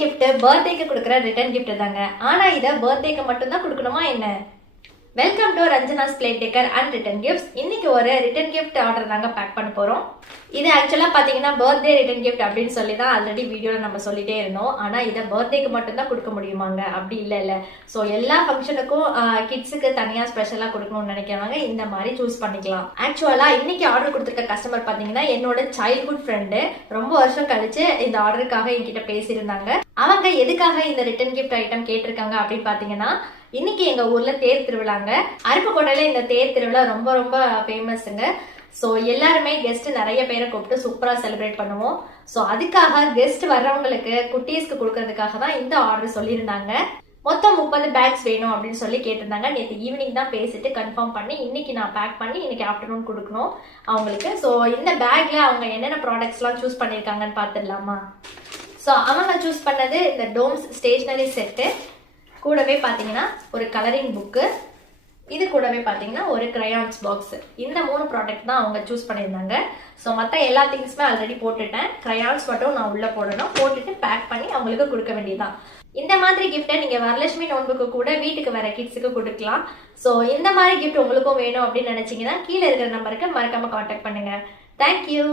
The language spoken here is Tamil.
கிஃப்ட் பர்த்டேக்கு கொடுக்குற ரிட்டர்ன் கிஃப்ட் தாங்க. ஆனா இதை பர்த்டேக்கு மட்டும்தான் கொடுக்கணுமா என்ன? Welcome to ரஞ்சனாஸ் plate decor and return gifts இன்னைக்கு ஒரு ரிட்டன் கிஃப்ட் ஆர்டர் தாங்க பேக் பண்ண போறோம். இது ஆக்சுவலாக பார்த்தீங்கன்னா பர்த்டே ரிட்டன் கிஃப்ட் அப்படின்னு சொல்லி தான் ஆல்ரெடி வீடியோவில் நம்ம சொல்லிட்டே இருந்தோம். ஆனால் இதை பர்த்டேக்கு மட்டும்தான் கொடுக்க முடியுமாங்க? அப்படி இல்லை இல்லை. ஸோ எல்லா ஃபங்க்ஷனுக்கும் கிட்ஸுக்கு தனியாக ஸ்பெஷலாக கொடுக்கணும்னு நினைக்கிறவங்க இந்த மாதிரி சூஸ் பண்ணிக்கலாம். ஆக்சுவலாக இன்னைக்கு ஆர்டர் கொடுத்துருக்க கஸ்டமர் பார்த்தீங்கன்னா என்னோட சைல்ட்ஹுட் ஃப்ரெண்டு ரொம்ப வருஷம் கழிச்சு இந்த ஆர்டருக்காக என்கிட்ட பேசியிருந்தாங்க. அவங்க எதுக்காக இந்த ரிட்டன் கிஃப்ட் ஐட்டம் கேட்டிருக்காங்க அப்படின்னு பார்த்தீங்கன்னா இன்னைக்கு எங்க ஊர்ல தேர் திருவிழாங்க. அருப்புக்கோட்டையில இந்த தேர் திருவிழா ரொம்ப ரொம்ப ஃபேமஸுங்க ஸோ எல்லாருமே கெஸ்ட் நிறைய பேரை கூப்பிட்டு சூப்பராக செலிப்ரேட் பண்ணுவோம். ஸோ அதுக்காக கெஸ்ட் வர்றவங்களுக்கு குட்டீஸ்க்கு கொடுக்கறதுக்காக தான் இந்த ஆர்டர் சொல்லியிருந்தாங்க. மொத்தம் முப்பது பேக்ஸ் வேணும் அப்படின்னு சொல்லி கேட்டிருந்தாங்க. நேற்று ஈவினிங் தான் பேசிட்டு கன்ஃபார்ம் பண்ணி இன்னைக்கு நான் பேக் பண்ணி இன்னைக்கு ஆஃப்டர்நூன் கொடுக்கணும் அவங்களுக்கு. ஸோ இந்த பேக்ல அவங்க என்னென்ன ப்ராடக்ட்ஸ்லாம் சூஸ் பண்ணியிருக்காங்கன்னு பார்த்துடலாமா? ஸோ அவங்க சூஸ் பண்ணது இந்த டோம்ஸ் ஸ்டேஷ்னரி செட்டு கூடவே பார்த்தீங்கன்னா ஒரு கலரிங் புக்கு இது கூடவே பார்த்தீங்கன்னா ஒரு கிரையான்ஸ் பாக்ஸ் இந்த மூணு ப்ராடக்ட் தான் அவங்க சூஸ் பண்ணியிருந்தாங்க. ஸோ மற்ற எல்லா திங்ஸுமே ஆல்ரெடி போட்டுட்டேன். கிரையான்ஸ் மட்டும் நான் உள்ளே போடணும். போட்டுட்டு பேக் பண்ணி அவங்களுக்கு கொடுக்க வேண்டியதான் இந்த மாதிரி கிஃப்ட்டை நீங்கள் வரலட்சுமி நோன்புக்கு கூட வீட்டுக்கு வர கிட்ஸுக்கு கொடுக்கலாம். ஸோ இந்த மாதிரி கிஃப்ட் உங்களுக்கும் வேணும் அப்படின்னு நினச்சிங்கன்னா கீழே இருக்கிற நம்பருக்கு மறக்காமல் காண்டாக்ட் பண்ணுங்கள் தேங்க்யூ